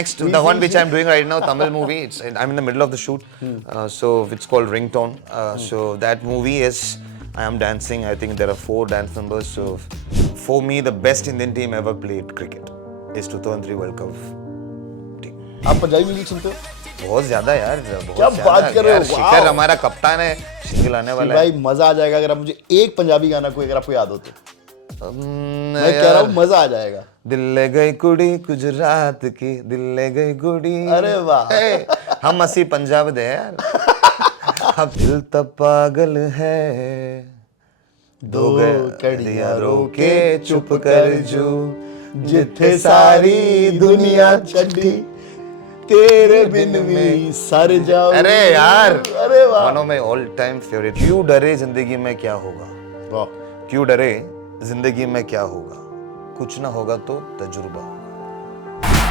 Next, the one which I'm doing right now, Tamil movie. I'm in the middle of the shoot, so it's called Ringtone. So that movie is I am dancing. I think there are 4 dance numbers. So for me, the best Indian team ever played cricket is 2003 World Cup team. आप Punjabi music सुनते हो? बहुत ज्यादा यार, क्या बहुत ज्यादा बात कर रहे हो? यार। शिखर हमारा कप्तान है, सिंगल आने वाला भाई है। मजा आ जाएगा अगर आप मुझे एक पंजाबी गाना कोई अगर आपको याद हो तो। मैं कह रहा यार, हूँ मजा आ जाएगा। दिल ले गई कुड़ी गुजरात की, दिल ले गई कुड़ी। अरे वाह। हम असी पंजाब दे यार। अब दिल तब पागल है, दो कड़ियां रोके चुप कर जो, जिथे सारी दुनिया छड्डी, तेरे बिन भी सर जाऊं। अरे यार, अरे वाह। One of my all time favourite. क्यों डरे जिंदगी में क्या होगा, वाह। क्यों डरे जिंदगी में क्या होगा, कुछ ना होगा तो तजुर्बा होगा।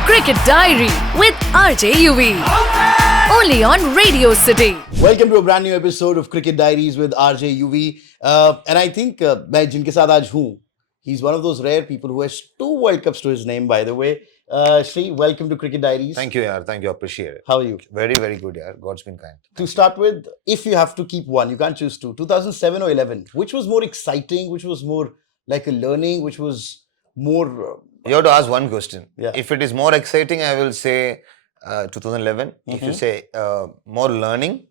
Cricket Diary with RJ UV. Only on Radio City. Welcome to a brand new episode of Cricket Diaries with RJ UV. And I think मैं जिनके साथ आज हूँ, he's one of those rare people who has 2 World Cups to his name, by the way. Shri, welcome to Cricket Diaries. Thank you, yaar. Thank you. Appreciate it. How are you? Very, very good, yaar. God's been kind. To start with, if you have to keep one, you can't choose two. 2007 or 11, which was more exciting, which was more like a learning, which was more... You have to ask one question. Yeah. If it is more exciting, I will say 2011. If you say more learning,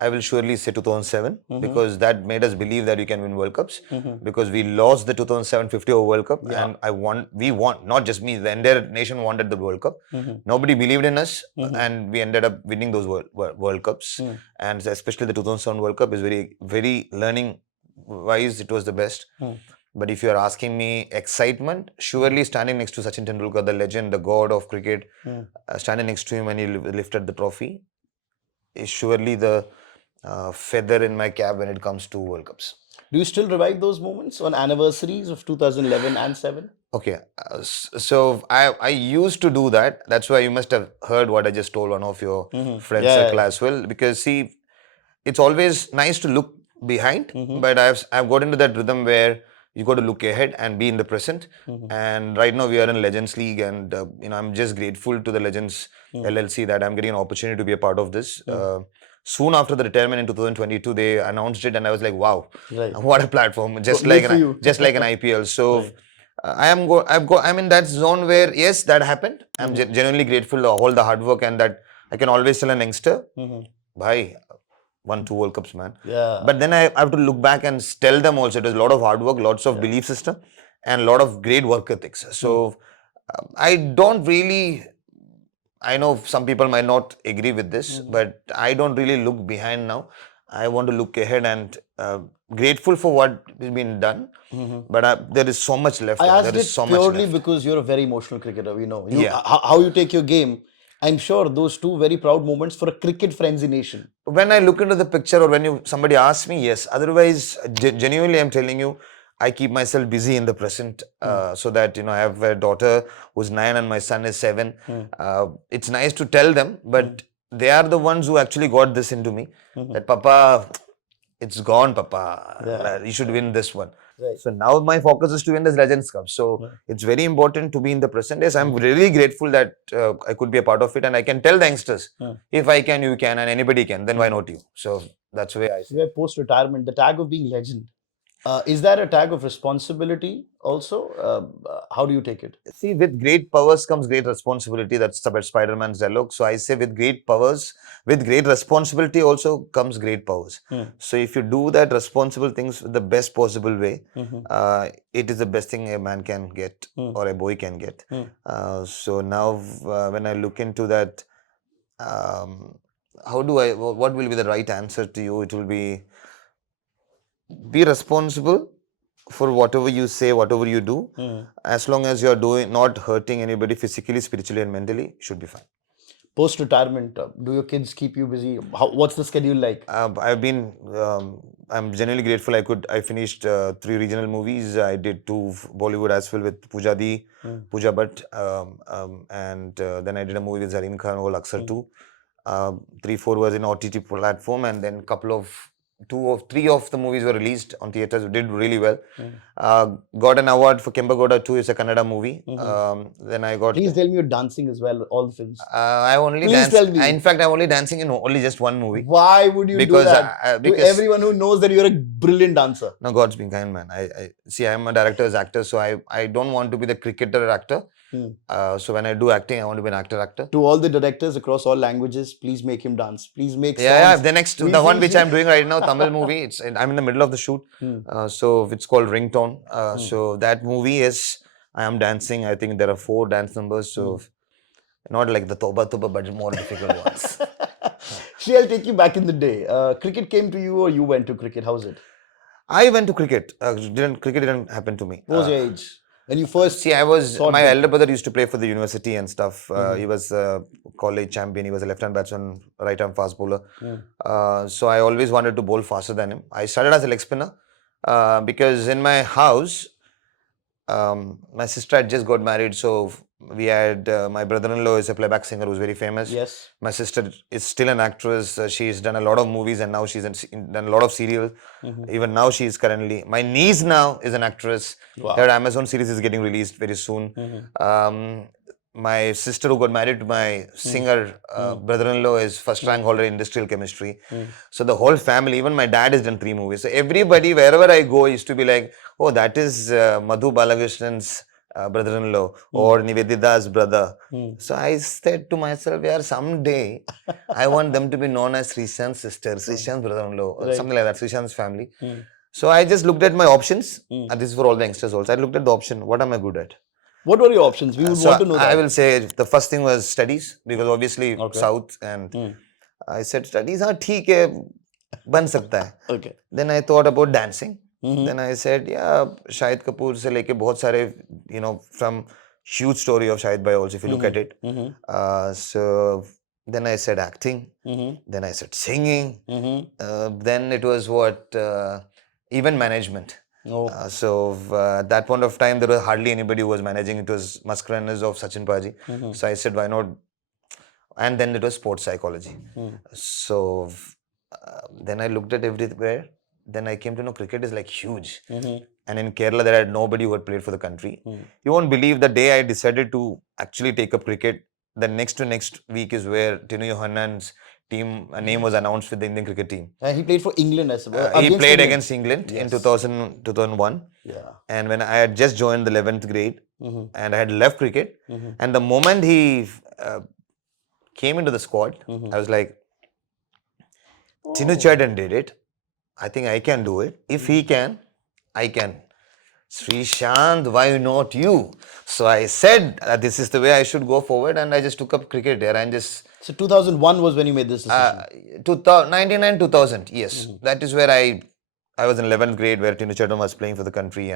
I will surely say 2007 because that made us believe that we can win World Cups. Because we lost the 2007 50 over World Cup and we won, not just me, the entire nation wanted the World Cup. Nobody believed in us and we ended up winning those World Cups. And especially the 2007 World Cup is very, very learning wise, it was the best. But if you are asking me excitement, surely standing next to Sachin Tendulkar, the legend, the god of cricket, standing next to him when he lifted the trophy, is surely the feather in my cap when it comes to World Cups. Do you still revive those moments on anniversaries of 2011 and 7? Okay, so I used to do that. That's why you must have heard what I just told one of your friends circle as well. Because see, it's always nice to look behind, but I've got into that rhythm where you got to look ahead and be in the present. And right now we are in Legends League, and I'm just grateful to the Legends LLC that I'm getting an opportunity to be a part of this. Soon after the retirement in 2022, they announced it, and I was like, "Wow, what a platform!" Just like an IPL. So I'm in that zone where yes, that happened. I'm genuinely grateful for all the hard work, and that I can always tell an youngster, "Bhai, won 2 World Cups, man." Yeah. But then I have to look back and tell them also it was a lot of hard work, lots of belief system, and a lot of great work ethics. So I don't really, I know some people might not agree with this, but I don't really look behind now. I want to look ahead and grateful for what has been done. But there is so much left. I asked there it is so much purely left. because you're a very emotional cricketer. We know Yeah. how you take your game. I'm sure those 2 very proud moments for a cricket frenzy nation. When I look into the picture or when somebody asks me, yes. Otherwise, genuinely, I'm telling you, I keep myself busy in the present so that, I have a daughter who's 9 and my son is 7. It's nice to tell them, but they are the ones who actually got this into me. That, Papa, it's gone, Papa. You should win this one. Right. So now my focus is to win this Legends Cup. So it's very important to be in the present. Yes, I'm really grateful that I could be a part of it, and I can tell the youngsters, if I can, you can, and anybody can, then why not you? So that's the way I see it. Post-retirement, the tag of being legend. Is that a tag of responsibility also? How do you take it? See, with great powers comes great responsibility. That's about Spider-Man's dialogue. So I say with great powers, with great responsibility also comes great powers. So if you do that responsible things with the best possible way, it is the best thing a man can get or a boy can get. So now when I look into that, what will be the right answer to you? It will be responsible for whatever you say, whatever you do, as long as you're not hurting anybody physically, spiritually, and mentally, should be fine. Post-retirement, do your kids keep you busy? What's the schedule like? I'm genuinely grateful. I finished 3 regional movies. I did 2 Bollywood as well with Pooja Di, Pooja Bhatt, and then I did a movie with Zareen Khan, Aksar 2. 3-4 was in OTT platform, and then couple of three of the movies were released on theaters, did really well. Got an award for Kembagoda 2, it's a Kannada movie. Then I got Please tell me you're dancing as well, all the films. I only Please dance. tell me. In fact, I'm only dancing in only just one movie. Why would you Because do that? To because everyone who knows that you're a brilliant dancer. no, God's been kind, man. I see. I'm a director's actor, so I don't want to be the cricketer actor. So when I do acting, I want to be an actor. To all the directors across all languages, please make him dance. Please make songs. Yeah. The next, We the one think which I'm doing right now, Tamil movie. I'm in the middle of the shoot. So it's called Ringtone. So that movie is I am dancing. I think there are 4 dance numbers. So not like the Toba Toba, but more difficult ones. Shri, I'll take you back in the day. Cricket came to you or you went to cricket? How's it? I went to cricket. Cricket didn't happen to me. What was your age? When you first See, thought my that- elder brother used to play for the university and stuff. He was a college champion. He was a left-hand batsman, right-hand fast bowler. So I always wanted to bowl faster than him. I started as a leg spinner because in my house, my sister had just got married. So we had my brother-in-law is a playback singer who's very famous. Yes. My sister is still an actress. She's done a lot of movies and now she's done a lot of serials. Even now she's currently... My niece now is an actress. Wow. Her Amazon series is getting released very soon. My sister who got married to my singer brother-in-law is first rank holder in industrial chemistry. So the whole family, even my dad has done 3 movies. So everybody, wherever I go, used to be like, oh, that is Madhu Balakrishnan's brother-in-law or Nivedita's brother. So I said to myself, yeah, someday I want them to be known as Srishan's sister, Srishan's brother-in-law, or something like that, Srishan's family. So I just looked at my options, and this is for all the youngsters also. I looked at the option, what am I good at? What were your options? We would So want to know that. I will say the first thing was studies, because obviously South, and I said studies are theek hai, ban sakta hai. Okay. Then I thought about dancing. Then I said, yeah, Shahid Kapoor se leke bahut sare, from huge story of Shahid Bhai also, if you look at it. So then I said acting. Then I said singing. Then it was event management. So at that point of time, there was hardly anybody who was managing. It was Mascarenas of Sachin Paji. So I said, why not? And then it was sports psychology. So then I looked at everywhere. Then I came to know cricket is like huge. And in Kerala, there had nobody who had played for the country. You won't believe the day I decided to actually take up cricket, the next to next week is where Tinu Johannan's name was announced with the Indian cricket team. He played for England, I suppose. He played against England in 2001. Yeah. And when I had just joined the 11th grade and I had left cricket, and the moment he came into the squad, I was like, Tinu Chadan did it. I think I can do it. If he can, I can. Srishant, why not you? So I said this is the way I should go forward, and I just took up cricket there and just... So 2001 was when you made this decision. 99, 2000, yes. That is where I was in 11th grade where Tinu Chadan was playing for the country,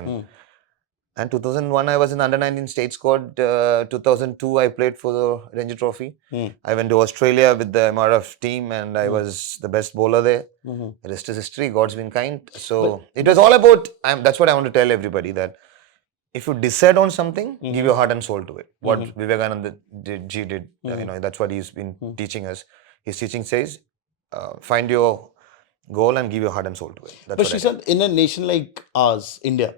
and 2001 I was in under 19 state squad. 2002 I played for the Ranji Trophy. I went to Australia with the MRF team and I was the best bowler there. The rest is history. God's been kind. So it was all about. That's what I want to tell everybody, that if you decide on something, give your heart and soul to it. What Vivekananda Ji did, that's what he's been teaching us. His teaching says, find your goal and give your heart and soul to it. That's But what I Srishant, in a nation like ours, India,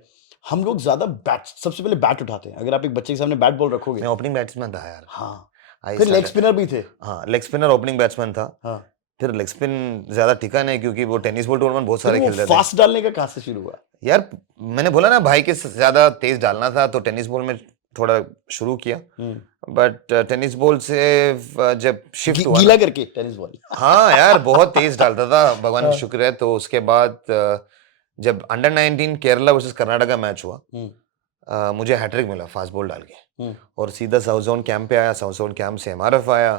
हम लोग ज्यादा bat सबसे पहले bat उठाते हैं. अगर आप एक बच्चे के सामने बैट बॉल रखोगे, मैं ओपनिंग बैट्समैन था यार. हाँ. I फिर लेग started- स्पिनर भी थे. हाँ, लेग स्पिनर ओपनिंग बैट्समैन था. हाँ. फिर लेग स्पिन ज्यादा टिका नहीं क्योंकि वो टेनिस बॉल टूर्नामेंट बहुत सारे फिर खेलते वो थे. फास्ट डालने का कहाँ से शुरू हुआ? यार मैंने बोला ना भाई के ज्यादा तेज डालना था तो टेनिस बॉल में थोड़ा शुरू किया. बट टेनिस बॉल से जब शिफ्ट हुआ गीला करके टेनिस बॉल. हाँ यार बहुत तेज डालता था, भगवान का शुक्र है. तो उसके बाद जब under 19 Kerala versus Karnataka match हुआ, मुझे हैट्रिक मिला फास्ट बॉल डाल के. और सीधा साउथ जोन कैंप पे आया. साउथ जोन कैंप से एमआरएफ आया.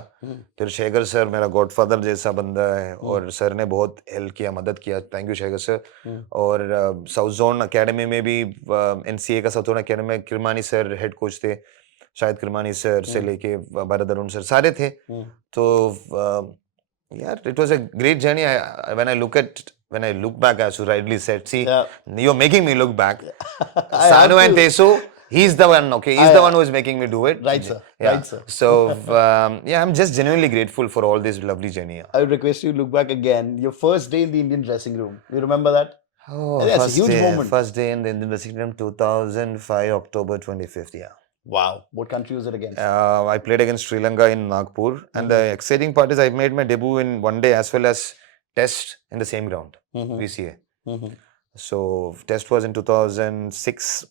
फिर शेखर सर मेरा गॉडफादर जैसा बंदा है और सर ने बहुत हेल्प किया, मदद किया. Thank you Shekhar sir. और साउथ जोन अकेडमी में भी एनसीए का साउथ जोन अकेडमी में किरमानी सर हेड कोच थे. शायद किरमानी सर से लेके भरत अरुण सर सारे थे. तो यार it was a great journey. When I look back, as you rightly said, see, you're making me look back. Sanu and Tesu, He's the one, okay? He's the one who is making me do it. Right, sir. Yeah. Right, sir. So, yeah, I'm just genuinely grateful for all this lovely journey. I would request you to look back again. Your first day in the Indian dressing room. You remember that? Oh, I think that's a huge moment. First day in the Indian dressing room, 2005, October 25th, yeah. Wow. What country was it against? I played against Sri Lanka in Nagpur. And the exciting part is I made my debut in one day as well as test in the same ground, VCA. So, test was in 2006,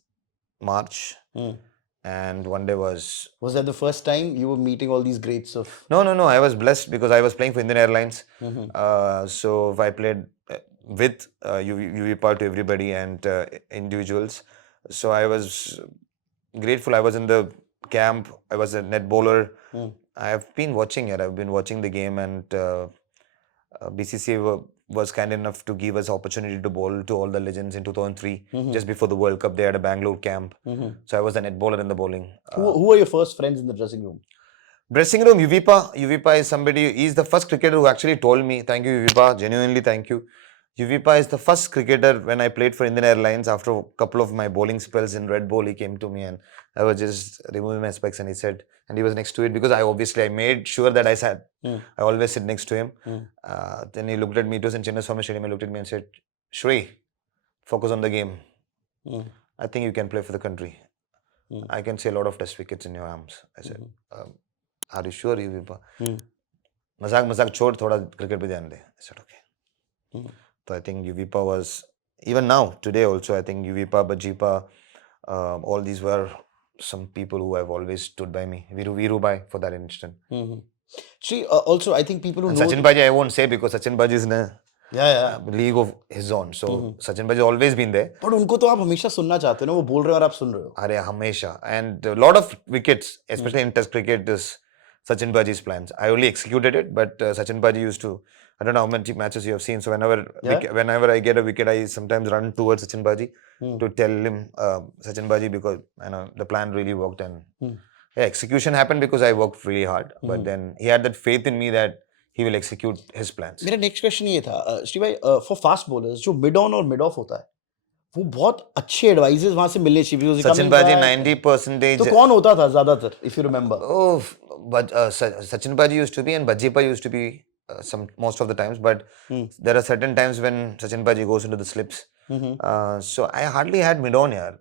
March. And one day was... Was that the first time you were meeting all these greats of... No. I was blessed because I was playing for Indian Airlines. So I played with UV to everybody and individuals. So I was grateful. I was in the camp. I was a net bowler. I have been watching it. I've been watching the game, and BCCA was kind enough to give us opportunity to bowl to all the legends in 2003. Just before the World Cup, they had a Bangalore camp. So I was a net bowler in the bowling. Who were your first friends in the dressing room? Dressing room, Yuvipa. Yuvipa is somebody, he's the first cricketer who actually told me, thank you Yuvipa, genuinely thank you. Yuvipa is the first cricketer when I played for Indian Airlines. After a couple of my bowling spells in Red Bull, he came to me and I was just removing my specs and he said, and he was next to it because I made sure that I sat. I always sit next to him. Then he looked at me, it was in Chinnaswamy Stadium, he looked at me and said, Shri, focus on the game. I think you can play for the country. I can see a lot of test wickets in your arms. I said, are you sure, Yuvipa? मजाक छोड़ थोड़ा cricket पे ध्यान दे. I said, okay. So I think Yuvipa was, even now, today also, I think Yuvipa, Bajipa, all these were some people who have always stood by me. Viru Bhai for that instant. See, also, I think people who And know... Sachin Baji, I won't say because Sachin Baji is in a league of his own. So Sachin Baji has always been there. But उनको तो आप हमेशा सुनना चाहते हो ना, वो बोल रहे हो और आप सुन रहे हो. अरे हमेशा. And a lot of wickets, especially in Test cricket, is Sachin Baji's plans. I only executed it, but Sachin Baji used to, I don't know how many matches you have seen. So whenever I get a wicket, I sometimes run towards Sachin Baji to tell him, Sachin Baji, because the plan really worked and execution happened because I worked really hard. But then he had that faith in me that he will execute his plans. मेरा next question ये था, श्री भाई, for fast bowlers जो mid on और mid off होता है, वो बहुत अच्छे advices वहाँ से मिलने चाहिए. Sachin Baji 90%. तो कौन होता था ज़्यादातर, if you remember? Oh, but Sachin Baji used to be and Bajipa used to be most of the times. But there are certain times when Sachin Baji goes into the slips. So I hardly had mid on here.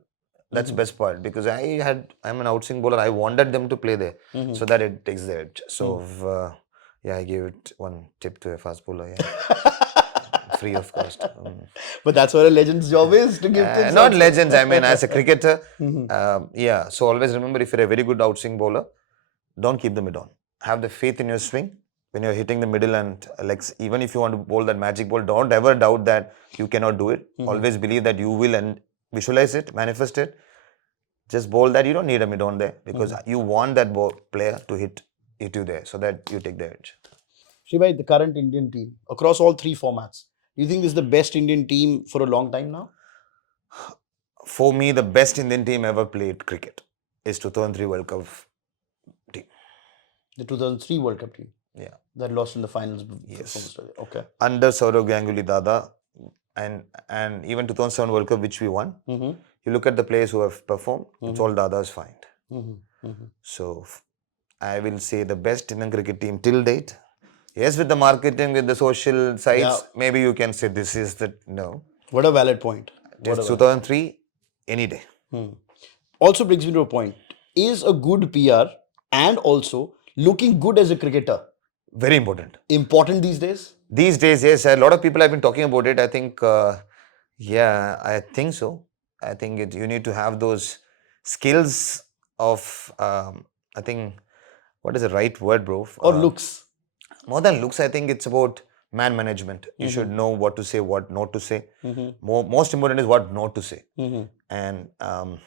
That's the best part because I'm an outswing bowler. I wanted them to play there so that it takes the edge. So I gave it one tip to a fast bowler. Yeah. Free of cost. But that's what a legend's job is, to give tips. Not legends. I mean, as a cricketer, So always remember, if you're a very good outswing bowler, don't keep the mid on. Have the faith in your swing. When you're hitting the middle and legs, even if you want to bowl that magic ball, don't ever doubt that you cannot do it. Always believe that you will and visualize it, manifest it. Just bowl that. You don't need a mid on there because you want that player to hit you there so that you take the edge. Shri bhai, the current Indian team across all three formats, do you think this is the best Indian team for a long time now? For me, the best Indian team ever played cricket is 2003 World Cup team. The 2003 World Cup team? Yeah. That lost in the finals. Yes. Okay. Under Saurav Ganguly Dada and even 2007 World Cup which we won. You look at the players who have performed, it's all Dada's find. So I will say the best Indian cricket team till date. Yes, with the marketing, with the social sites, maybe you can say this is the no. What a valid point. It's 2003, any day. Also brings me to a point. Is a good PR and also looking good as a cricketer very important? Important these days? These days, yes. A lot of people have been talking about it. I think, I think so. I think you need to have those skills of, I think, what is the right word, bro? Or looks. More than looks, I think it's about man management. You should know what to say, what not to say. Most important is what not to say. And a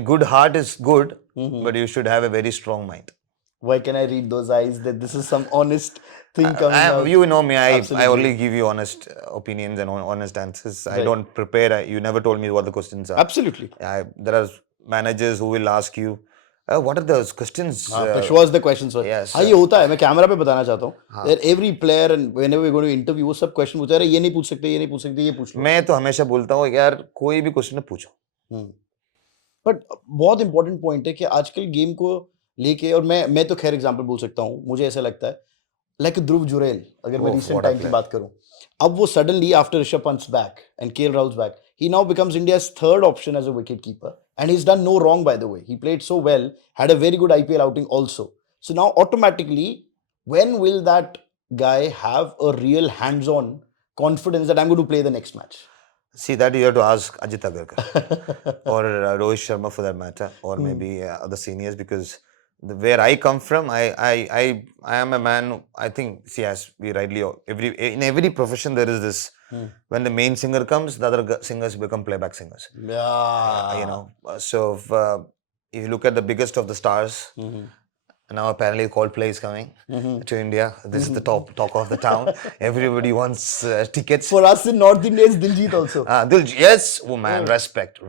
good heart is good, but you should have a very strong mind. Why can I read those eyes that this is some honest thing coming out? You know me, I only give you honest opinions and honest answers. I don't prepare. You never told me what the questions are. Absolutely. There are managers who will ask you, what are those questions? Push was the questions. Yes. हाँ ये होता है मैं camera पे बताना चाहता हूँ that every player and whenever we go to interview वो सब question पूछता है ये नहीं पूछ सकते ये नहीं पूछ सकते ये पूछ लो मैं तो हमेशा बोलता हूँ यार कोई भी क्वेश्चन पूछो बट बहुत इंपॉर्टेंट पॉइंट है कि आजकल गेम को लेके, और मैं तो खैर एग्जांपल बोल सकता हूँ, मुझे ऐसा लगता है लाइक ध्रुव जुरैल, अगर मैं Oh, recent what a time की player. बात करूँ, अब वो suddenly after Rishabh Pant's back and KL Rahul's back, he now becomes India's third option as a wicket keeper, and he's done no wrong, by the way. He played so well, had a very good IPL outing also. So now automatically, when will that guy have a real hands-on confidence that I'm going to play the next match? See, that you have to ask Ajit Agarkar or Rohit Sharma for that matter, or maybe other seniors, because where I come from, I am a man. I think, see, as we rightly, in every profession there is this. When the main singer comes, the other singers become playback singers. Yeah. You know, so if you look at the biggest of the stars, now apparently Coldplay is coming to India. This is the talk of the town. Everybody wants tickets. For us in North India, it's Diljit also. Yes, oh man, respect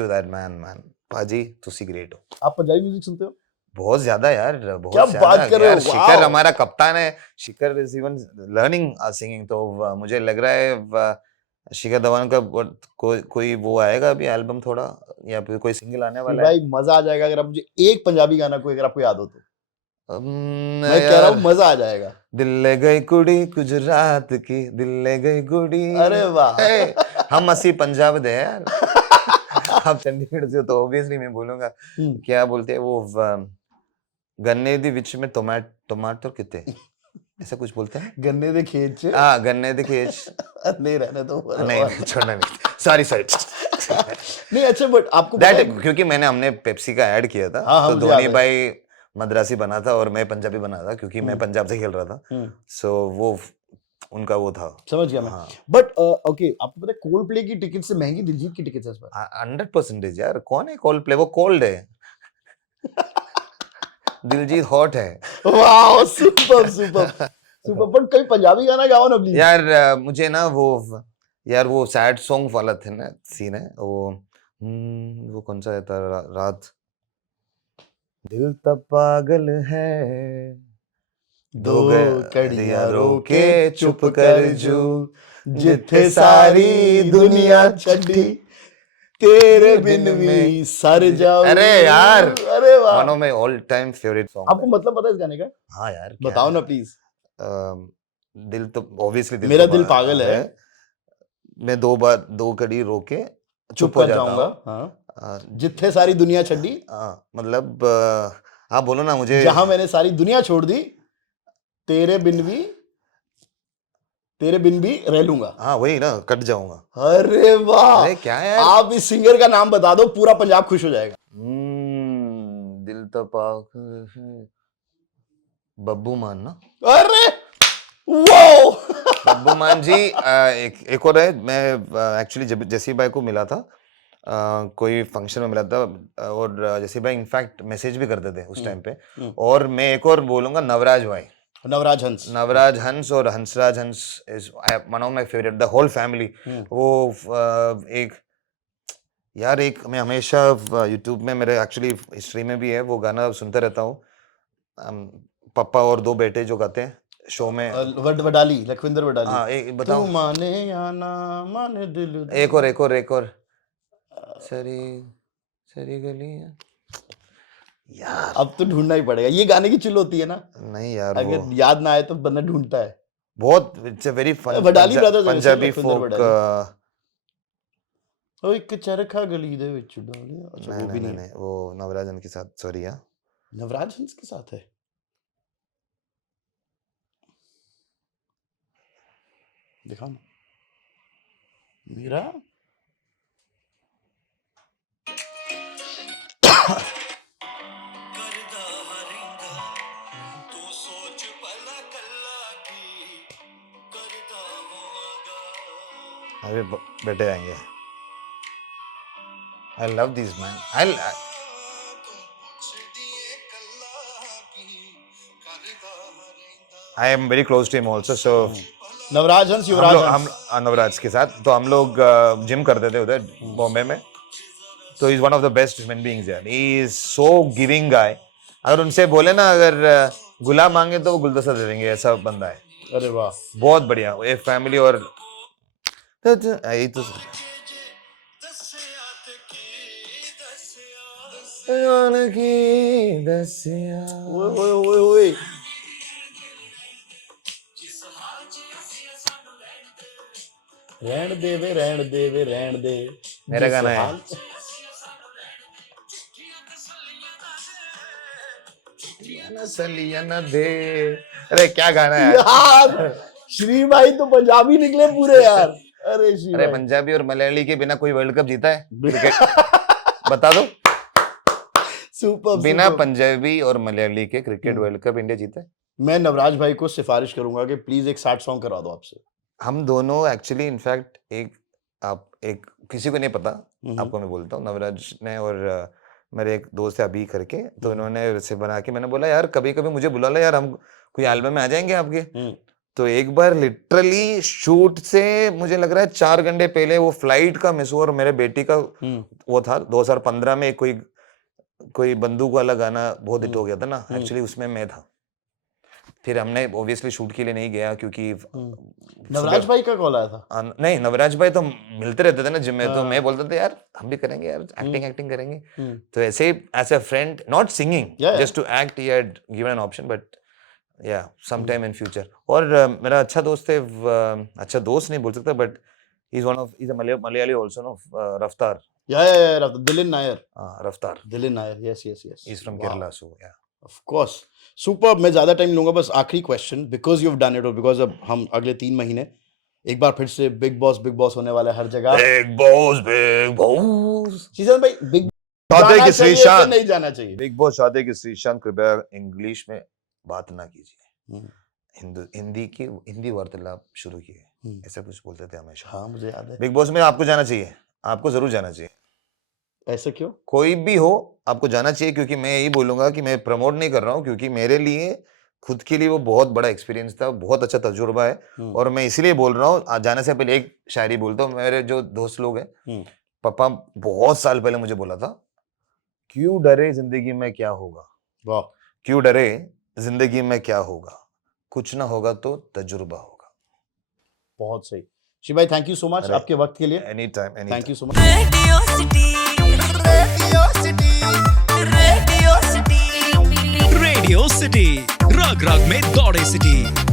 to that man. पाजी, तुसी great हो. आप Punjabi music सुनते हो? बहुत ज्यादा यार, क्या बहुत ज्यादा बात कर रहे हो? यार. शिखर Wow. हमारा कप्तान है. शिखर इज इवन लर्निंग सिंगिंग. तो मुझे लग रहा है शिखर धवन का कोई वो आएगा अभी एल्बम थोड़ा, या फिर कोई सिंगल आने वाला है. भाई मजा आ जाएगा अगर आप मुझे एक पंजाबी गाना कोई अगर आपको याद हो तो. मैं कह रहा यार, हूँ मजा आ जाएगा. दिल ले गई कुड़ी गुजरात की, दिल ले गई गुड़ी. अरे वाह. ए, हम असली पंजाब दे यार. आप चंडीगढ़ से हो तो ऑब्वियसली मैं बोलूंगा. क्या बोलते हैं वो गन्ने दी विच में टमाटर कितने, ऐसा कुछ बोलते हैं. गन्ने दे खेत च हाँ, गन्ने दी खेत. नहीं रहने दो. नहीं, छोड़ना नहीं. सॉरी. नहीं अच्छा, बट आपको पता है क्योंकि हमने पेप्सी का ऐड किया था. हाँ, तो मुझे धोनी याद है. भाई मद्रासी बना था और मैं पंजाबी बना था, क्योंकि मैं पंजाब से खेल रहा था. सो वो उनका वो था. समझ गया मैं. हाँ. बट ओके, आपको पता है कोल्ड प्ले की टिकट से महंगी दिलजीत की टिकट है इस बार. 100% यार. कौन है कोल्ड प्ले? वो कोल्ड है. दिलजीत हॉट है. Wow, super. बट कोई पंजाबी गाना गाओ ना प्लीज यार. मुझे ना वो सैड सॉन्ग वाला थे ना सीन है वो कौन सा था, रात. दिल तब पागल है, दो कड़ियां रोके चुप कर जू, जिथे सारी दुनिया छड्डी, तेरे बिन भी सर जाऊं. अरे यार, अरे वाह. One of my all time favourite song. आपको मतलब पता है इस गाने का? हाँ यार, बताओ ना प्लीज. दिल तो ऑब्वियसली मेरा दिल पागल है, मैं दो कड़ी रोके चुप हो जाऊंगा. हाँ. जिथे सारी दुनिया छड्डी. मतलब हाँ बोलो ना मुझे. जहां मैंने सारी दुनिया छोड़ दी, तेरे बिन भी रह लूंगा. हाँ वही ना, कट जाऊंगा. अरे वाह. अरे क्या यार. आप इस सिंगर का नाम बता दो, पूरा पंजाब खुश हो जाएगा. दिल तो पागल है, बब्बू मान ना. अरे वाओ. बब्बू मान जी. एक और है. मैं एक्चुअली जैसी भाई को मिला था, कोई फंक्शन में मिला था, और जैसे भाई इनफैक्ट मैसेज भी करते थे उस टाइम पे. और मैं एक और बोलूंगा, नवराज भाई. नवराज हंस और Hansraj Hans is one of my favourite. The whole family. वो एक मैं हमेशा यूट्यूब में, मेरे एक्चुअली हिस्ट्री में भी है, वो गाना सुनता रहता हूँ. पापा और दो बेटे जो गाते हैं शो में. वडाली, लखविंदर वडाली. हाँ, एक बताओ. तू माने या ना माने दिल. एक और सरी गली यार. अब तो ढूंढना ही पड़ेगा. ये गाने की चिल होती है ना. नहीं यार, अगर याद ना आए तो बंदा ढूंढता है. बहुत. It's a very fun Wadali brothers, Punjabi folk. ओ एक चरखा गली दे विच डालिया. अच्छा वो भी नहीं. वो नवराजन के साथ. सॉरी यार, नवराज हंस के साथ है. दिखा ना मेरा. अभी बेटे आएंगे. I love these man. I am very close to him also. So Navraj हंस, युवराज हंस. हम नवराज के साथ तो हम लोग जिम करते थे उधर बॉम्बे में. तो he is one of the best human beings यार. ही इज सो गिविंग गाय. अगर उनसे बोले ना, अगर गुलाब मांगे तो वो गुलदस्ता दे देंगे, ऐसा बंदा है. अरे वाह. बहुत बढ़िया. एक फैमिली. और यही तो ओए ओए ओए रहन दे वे रहन दे वे रहन दे मेरा जिस गाना है। हाल- सलिया न दे। अरे क्या गाना है यार। यार श्री भाई तो पंजाबी निकले पूरे यार। अरे श्री अरे भाई पंजाबी और मलयाली के बिना कोई वर्ल्ड कप जीता है क्रिकेट बता दो। सुपर बिना पंजाबी और मलयाली के क्रिकेट वर्ल्ड कप इंडिया जीता है। मैं नवराज भाई को सिफारिश करूंगा कि प्लीज एक सैड सॉन्ग करा दो आपसे। हम दोनों एक्चुअली इनफैक्ट एक किसी को नहीं पता, आपको मैं बोलता हूँ, नवराज ने और मेरे एक दोस्त है अभी करके, तो इन्होंने से बना के, मैंने बोला यार कभी कभी मुझे बुला लो यार, हम कोई एल्बम में आ जाएंगे आपके। तो एक बार लिटरली शूट से मुझे लग रहा है 4 घंटे पहले वो फ्लाइट का मिस हुआ और मेरे बेटी का वो था 2015 में कोई बंदूक वाला गाना बहुत हिट हो गया था ना, एक्चुअली उसमें मैं था। फिर हमने ऑब्वियसली शूट के लिए नहीं गया क्योंकि नवराज भाई का कॉल आया था। नहीं, नवराज भाई तो मिलते रहते थे ना जिम में, तो मैं बोलता था यार हम भी करेंगे यार, एक्टिंग करेंगे। तो ऐसे ही as a friend, not singing, just to act, he had given an option, but yeah some time in future. और मेरा अच्छा दोस्त है, अच्छा दोस्त नहीं बोल सकता, but he is a Malayali also, no, Raftaar. Yeah Raftaar, Dilin Nair. Raftaar, Dilin Nair, yes yes yes, he is from Kerala, so yeah of course. Super. मैं ज्यादा टाइम लूंगा, बस आखिरी question, because you have done it, और बिकॉज अब हम अगले 3 महीने एक बार फिर से बिग बॉस होने वाला है हर जगह। बिग बॉस शीशांत भाई, बिग शादी जाना की चाहिए श्रीशांत, कि नहीं जाना चाहिए? बिग बॉस शादी की श्रीशांत, कृपया इंग्लिश में बात ना कीजिए, हिंदी वार्तालाप शुरू किए, ऐसा कुछ बोलते थे हमेशा। हाँ मुझे याद है। बिग बॉस में आपको जाना चाहिए, आपको जरूर जाना चाहिए, ऐसा क्यों? कोई भी हो आपको जाना चाहिए, क्योंकि मैं यही बोलूंगा कि मैं प्रमोट नहीं कर रहा हूँ, क्योंकि मेरे लिए खुद के लिए वो बहुत बड़ा एक्सपीरियंस था, बहुत अच्छा तजुर्बा है। और मैं इसीलिए बोल रहा हूँ, जाने से पहले एक शायरी बोलता हूँ। मेरे जो दोस्त लोग हैं, पापा बहुत साल पहले मुझे बोला था, क्यों डरे जिंदगी में क्या होगा, वाह, क्यों डरे जिंदगी में क्या होगा, कुछ ना होगा तो तजुर्बा होगा। बहुत सही। शिव भाई, थैंक यू सो मच आपके वक्त के लिए। Any time, thank you so much. Radio city, रग रग में दौड़े सिटी।